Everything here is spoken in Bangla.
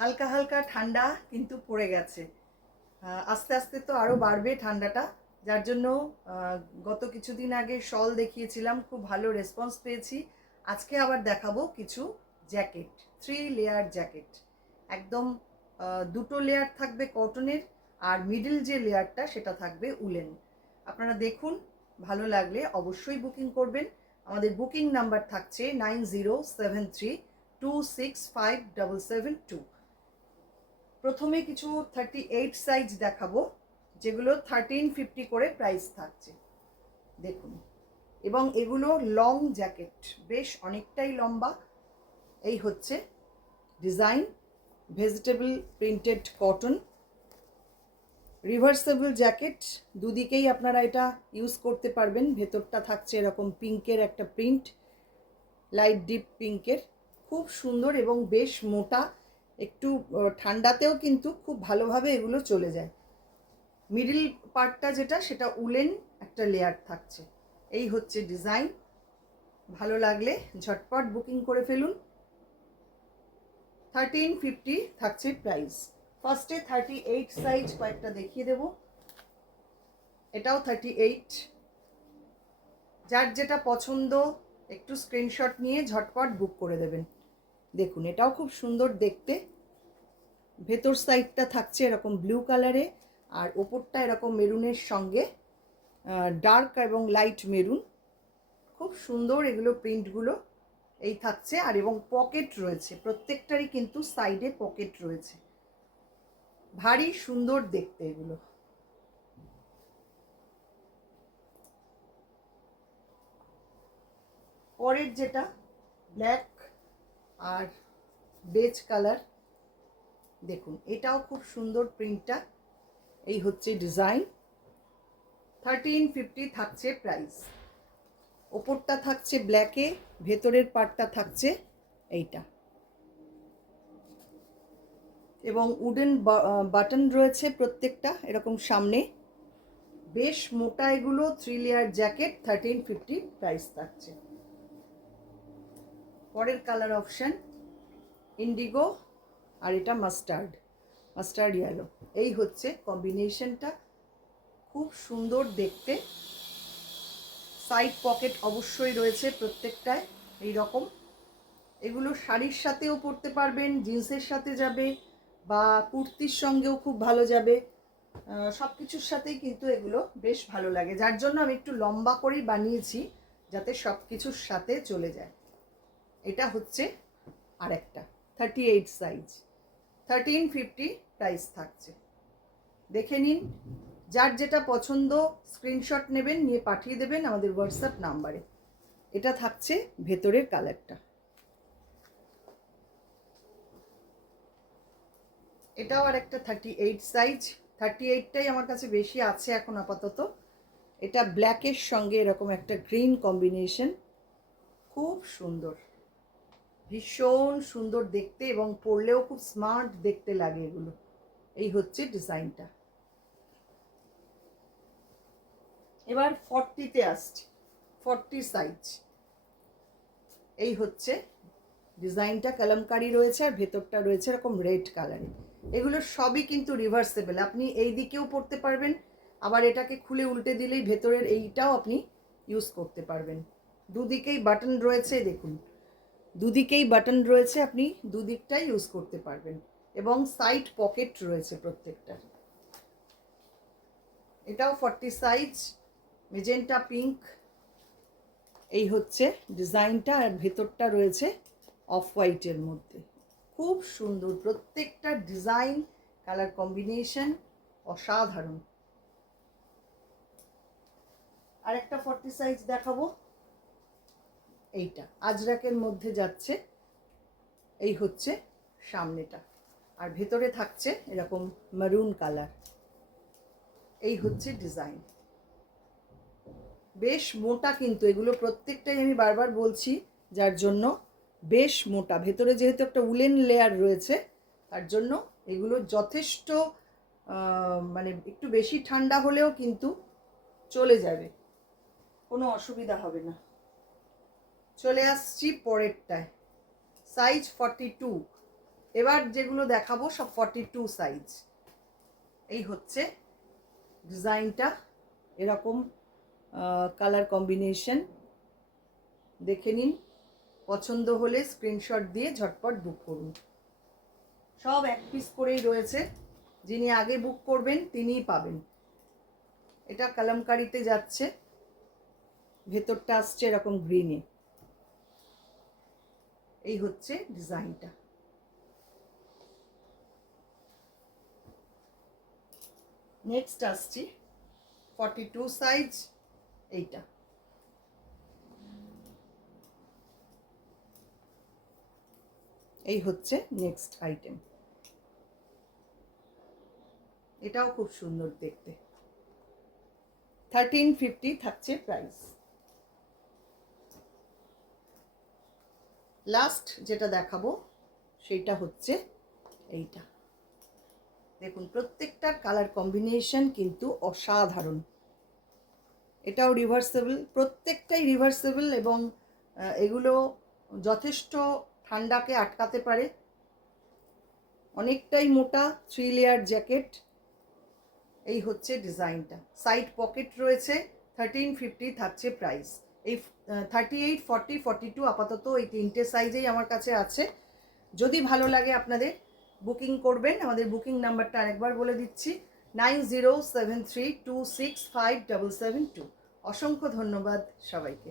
হালকা হালকা ঠান্ডা কিন্তু পড়ে গেছে। আস্তে আস্তে তো আরও বাড়বে ঠান্ডাটা, যার জন্য গত কিছুদিন আগে শল দেখিয়েছিলাম, খুব ভালো রেসপন্স পেয়েছি। আজকে আবার দেখাবো কিছু জ্যাকেট, 3 লেয়ার জ্যাকেট। একদম দুটো লেয়ার থাকবে কটনের, আর মিডল যে লেয়ারটা সেটা থাকবে উলেন। আপনারা দেখুন, ভালো লাগলে অবশ্যই বুকিং করবেন। আমাদের বুকিং নাম্বার থাকছে 9073265772। প্রথমে কিছু 38 সাইজ দেখাবো, যেগুলো 1350 করে প্রাইস থাকছে, দেখুন। এবং এগুলো লং জ্যাকেট, বেশ অনেকটাই লম্বা। এই হচ্ছে design, vegetable printed cotton, reversible jacket. দুদিকেই আপনারা এটা ইউজ করতে পারবেন। ভেতরটা থাকছে এরকম পিঙ্কের একটা প্রিন্ট, লাইট ডিপ পিঙ্কের, খুব সুন্দর এবং বেশ মোটা। একটু ঠান্ডাতেও কিন্তু খুব ভালোভাবে এগুলো চলে যায়। মিডল পার্টটা যেটা, সেটা উলেন একটা লেয়ার থাকছে। এই হচ্ছে ডিজাইন। ভালো লাগলে ঝটপট বুকিং করে ফেলুন। 1350 থাকছে প্রাইস। ফার্স্টে 38 সাইজ কয়েকটা দেখিয়ে দেব। এটাও 38। যার যেটা পছন্দ একটু স্ক্রিনশট নিয়ে ঝটপট বুক করে দেবেন। দেখুন, এটাও খুব সুন্দর দেখতে। ভেতর সাইডটা থাকছে এরকম ব্লু কালারে, আর ওপরটা এরকম মেরুনের সঙ্গে ডার্ক এবং লাইট মেরুন। খুব সুন্দর এগুলো প্রিন্টগুলো এই থাকছে। আর এবং পকেট রয়েছে, প্রত্যেকটারই কিন্তু সাইডে পকেট রয়েছে। ভারী সুন্দর দেখতে এগুলো। পরের যেটা ব্ল্যাক আর বেজ কালার, দেখুন এটাও খুব সুন্দর প্রিন্টটা। এই হচ্ছে ডিজাইন। 1350 থাকছে প্রাইস। ওপরটা থাকছে ব্ল্যাকে, ভেতরের পার্টটা থাকছে এইটা, এবং উডেন বাটন রয়েছে প্রত্যেকটা এরকম সামনে। বেশ মোটা এগুলো, 3 লেয়ার জ্যাকেট, 1350 প্রাইস থাকছে। পরের কালার অপশান ইন্ডিগো, আর এটা মাস্টার্ড, মাস্টার্ড ইয়েলো। এই হচ্ছে কম্বিনেশনটা, খুব সুন্দর দেখতে। সাইড পকেট অবশ্যই রয়েছে প্রত্যেকটায় এই রকম। এগুলো শাড়ির সাথেও পরতে পারবেন, জিন্সের সাথে যাবে, বা কুর্তির সঙ্গেও খুব ভালো যাবে। সব কিছুর সাথেই কিন্তু এগুলো বেশ ভালো লাগে, যার জন্য আমি একটু লম্বা করেই বানিয়েছি, যাতে সব কিছুর সাথে চলে যায়। এটা হচ্ছে আরেকটা 38 সাইজ, 1350 প্রাইস থাকছে। দেখে নিন, যার যেটা পছন্দ স্ক্রিনশট নেবেন, নিয়ে পাঠিয়ে দেবেন আমাদের হোয়াটসঅ্যাপ নাম্বারে। এটা থাকছে ভেতরের কালারটা। এটাও আর একটা 38 সাইজ, 38টাই আমার কাছে বেশি আছে এখন আপাতত। এটা ব্ল্যাকের সঙ্গে এরকম একটা গ্রিন কম্বিনেশন, খুব সুন্দর, ভীষণ সুন্দর দেখতে, এবং পরলেও খুব স্মার্ট দেখতে লাগে এগুলো। এই হচ্ছে ডিজাইনটা। এবার 40তে আসছি, 40 সাইজ। এই হচ্ছে ডিজাইনটা, কলমকারি রয়েছে, আর ভেতরটা রয়েছে এরকম রেড কালারে। এগুলো সবই কিন্তু রিভার্সেবল, আপনি এই দিকেও পরতে পারবেন, আবার এটাকে খুলে উল্টে দিলেই ভেতরের এইটাও আপনি ইউজ করতে পারবেন। দুদিকেই বাটন রয়েছে, দেখুন দুদিকেই বাটন রয়েছে, আপনি দুদিকটাই ইউজ করতে পারবেন, এবং সাইড পকেট রয়েছে প্রত্যেকটার। এটাও 40 সাইজ, মেজেন্টা পিঙ্ক। এই হচ্ছে ডিজাইনটা, আর ভেতরটা রয়েছে অফ হোয়াইটের মধ্যে। খুব সুন্দর প্রত্যেকটা ডিজাইন, কালার কম্বিনেশন অসাধারণ। আর একটা 40 সাইজ দেখাবো, এইটা আজরাকের মধ্যে যাচ্ছে। এই হচ্ছে সামনেটা, আর ভেতরে থাকছে এরকম মারুন কালার। এই হচ্ছে ডিজাইন। বেশ মোটা কিন্তু এগুলো প্রত্যেকটাই, আমি বারবার বলছি, যার জন্য বেশ মোটা। ভেতরে যেহেতু একটা উলেন লেয়ার রয়েছে, তার জন্য এগুলো যথেষ্ট মানে একটু বেশি ঠান্ডা হলেও কিন্তু চলে যাবে, কোনো অসুবিধা হবে না। চলে আসছি পরেরটায়, সাইজ 42। এবার যেগুলো দেখাবো সব 42 সাইজ। এই হচ্ছে ডিজাইনটা, এরকম কালার কম্বিনেশন। দেখে নিন, পছন্দ হলে স্ক্রিনশট দিয়ে ঝটপট বুক করুন। সব এক পিস করেই রয়েছে, যিনি আগে বুক করবেন তিনিই পাবেন। এটা কালামকারিতে যাচ্ছে, ভেতরটা আসছে এরকম গ্রিনে। এই হচ্ছে ডিজাইনটা। নেক্সট আসছি 42 সাইজ, এইটা। এই হচ্ছে নেক্সট আইটেম, এটাও খুব সুন্দর দেখতে। 1350 থাকছে প্রাইস। লাস্ট যেটা দেখাবো সেটা হচ্ছে এইটা। দেখুন প্রত্যেকটার কালার কম্বিনেশন কিন্তু অসাধারণ। এটাও রিভার্সেবল, প্রত্যেকটাই রিভার্সেবল, এবং এগুলো যথেষ্ট ঠান্ডাকে আটকাতে পারে। অনেকটাই মোটা 3 লেয়ার জ্যাকেট। এই হচ্ছে ডিজাইনটা। সাইড পকেট রয়েছে। 1350 থাকছে প্রাইস। এই 38, 40, 42 আপাতত এই তিনটে সাইজেই আমার কাছে আছে। যদি ভালো লাগে আপনাদের বুকিং করবেন। আমাদের বুকিং নাম্বারটা আরেকবার বলে দিচ্ছি, 9073265772। অসংখ্য ধন্যবাদ সবাইকে।